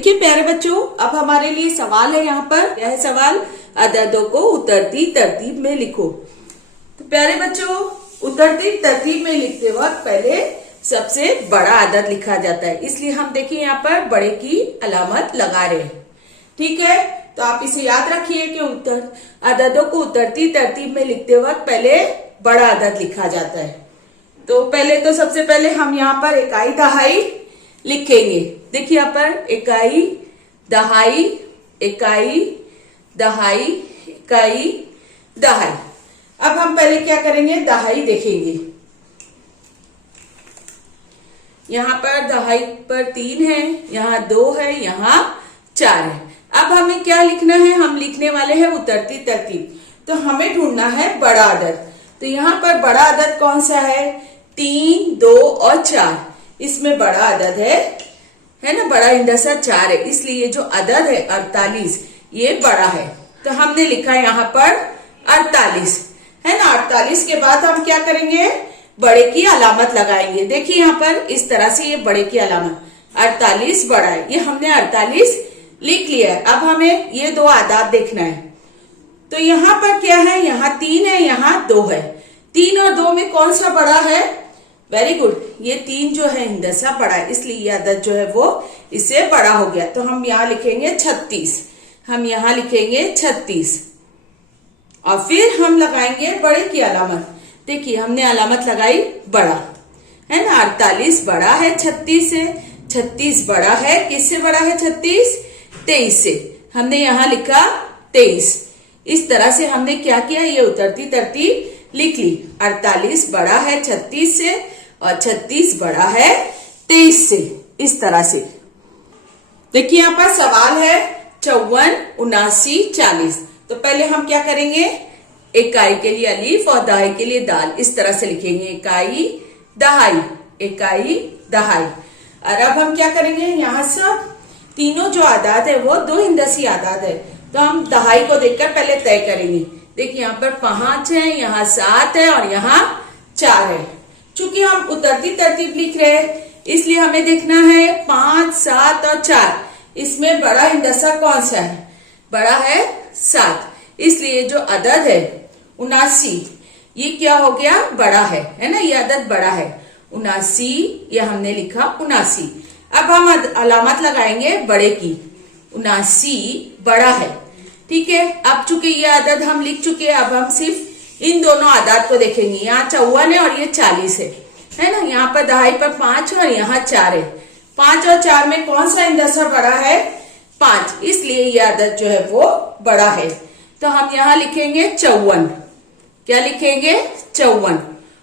देखिए प्यारे बच्चों, अब हमारे लिए सवाल है। यहाँ पर क्या है सवाल? अददों को उतरती तरतीब में लिखो। तो प्यारे बच्चों, उतरती तरतीब में लिखते वक्त पहले सबसे बड़ा अदद लिखा जाता है, इसलिए हम देखिए यहाँ पर बड़े की अलामत लगा रहे हैं। ठीक है, तो आप इसे याद रखिए कि अददों को उतरती तरतीब में लिखते वक्त पहले बड़ा अदद लिखा जाता है। तो पहले तो सबसे पहले हम यहाँ पर इकाई दहाई लिखेंगे। देखिए यहाँ पर इकाई दहाई, इकाई दहाई, इकाई दहाई। अब हम पहले क्या करेंगे? दहाई देखेंगे। यहाँ पर दहाई पर 3 है, यहाँ 2 है, यहाँ 4 है। अब हमें क्या लिखना है? हम लिखने वाले हैं उतरती तरतीब। तो हमें ढूंढना है बड़ा अदद। तो यहाँ पर बड़ा अदद कौन सा है? 3, 2 और 4। इसमें बड़ा अदद है ना, बड़ा इंदसा 4 है, इसलिए जो अदद है 48 ये बड़ा है। तो हमने लिखा यहाँ पर 48 है ना। 48 के बाद हम क्या करेंगे? बड़े की अलामत लगाएंगे। देखिए यहाँ पर इस तरह से ये बड़े की अलामत 48 बड़ा है, ये हमने 48 लिख लिया है। अब हमें ये दो आदाद देखना है। तो यहाँ पर क्या है? यहाँ 3 है, यहाँ 2 है। 3 और 2 में कौन सा बड़ा है? वेरी गुड, ये 3 जो है इंदसा बड़ा है, इसलिए ये अदद जो है वो इससे बड़ा हो गया। तो हम यहाँ लिखेंगे 36, हम यहाँ लिखेंगे 36 और फिर हम लगाएंगे बड़े की अलामत। देखिए हमने अलामत लगाई बड़ा, है ना। 48 बड़ा है 36 से, 36 बड़ा है किससे बड़ा है? 36 23 से। हमने यहाँ लिखा 23। इस तरह से हमने क्या किया? ये उतरती तरतीब लिख ली। 48 बड़ा है 36 से और 36 बड़ा है 23 से, इस तरह से। देखिए यहाँ पर सवाल है 54, 79, 40। तो पहले हम क्या करेंगे? इकाई के लिए अलीफ और दहाई के लिए दाल, इस तरह से लिखेंगे। इकाई दहाई, इकाई दहाई। और अब हम क्या करेंगे? यहाँ सब तीनों जो आदाद है वो 2 हिंदसी आदाद है, तो हम दहाई को देखकर पहले तय करेंगे। देखिए यहाँ पर 5 है, यहाँ 7 है और यहाँ 4 है। चूंकि हम उतरती तरतीब लिख रहे हैं, इसलिए हमें देखना है 5, 7 और 4। इसमें बड़ा हिंदसा कौन सा है? बड़ा है 7, इसलिए जो अदद है 79 ये क्या हो गया? बड़ा है ना, ये अदद बड़ा है 79, ये हमने लिखा 79। अब हम अलामत लगाएंगे बड़े की। 79 बड़ा है, ठीक है। अब चूंकि ये अदद हम लिख चुके हैं, अब हम सिर्फ इन दोनों आदाद को देखेंगे। यहाँ 54 है और ये 40 है ना। यहाँ पर दहाई पर 5 है और यहाँ 4 है। 5 और 4 में कौन सा इंदसा बड़ा है? 5, इसलिए ये अदद जो है वो बड़ा है। तो हम यहाँ लिखेंगे 54। क्या लिखेंगे? 54।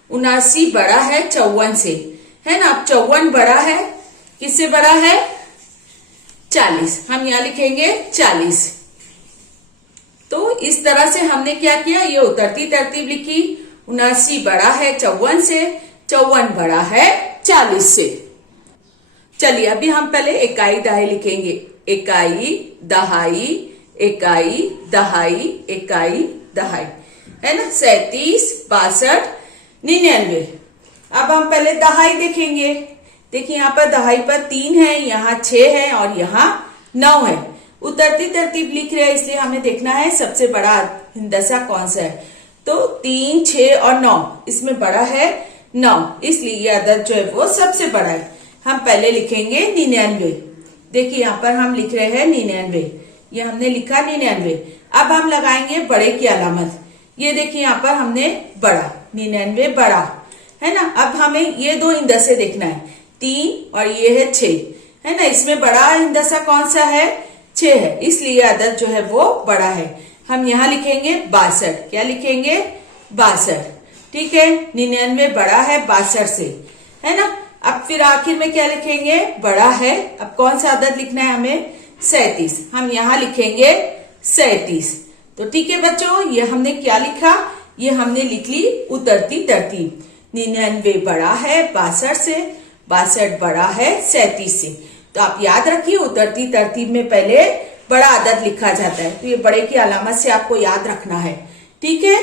79 बड़ा है 54 से, है ना। अब 54 बड़ा है किससे? बड़ा है 40, हम यहाँ लिखेंगे 40। तो इस तरह से हमने क्या किया? ये उतरती तरतीब लिखी। 79 बड़ा है 54 से, 54 बड़ा है 40 से। चलिए अभी हम पहले इकाई दहाई लिखेंगे। इकाई दहाई, इकाई दहाई, इकाई दहाई, है ना। 37, 62, 99। अब हम पहले दहाई देखेंगे। देखिए यहाँ पर दहाई पर 3 है, यहाँ 6 है और यहाँ 9 है। उतरती तरतीब लिख रहे हैं, इसलिए हमें देखना है सबसे बड़ा हिंदसा कौन सा है। तो 3, 6 और 9, इसमें बड़ा है 9, इसलिए ये अदद जो है वो सबसे बड़ा है। हम पहले लिखेंगे 99। देखिए यहाँ पर हम लिख रहे हैं 99, ये हमने लिखा 99। अब हम लगाएंगे बड़े की अलामत। ये देखिए यहाँ पर हमने बड़ा 99 बड़ा, है ना। अब हमें ये 2 हिंदसे देखना है, 3 और ये है 6, है ना। इसमें बड़ा हिंदसा कौन सा है? 6 है, इसलिए अदद जो है वो बड़ा है। हम यहाँ लिखेंगे 62। क्या लिखेंगे? 62, ठीक है। 99 बड़ा है 62 से, है ना। अब फिर आखिर में क्या लिखेंगे? बड़ा है। अब कौन सा अदद लिखना है हमें? 37, हम यहाँ लिखेंगे 37। तो ठीक है बच्चों, ये हमने क्या लिखा? ये हमने लिख ली उतरती तरतीब। 99 बड़ा है 62 से, 62 बड़ा है 37 से। तो आप याद रखिए उतरती तरतीब में पहले बड़ा अदद लिखा जाता है, तो ये बड़े की अलामत से आपको याद रखना है, ठीक है।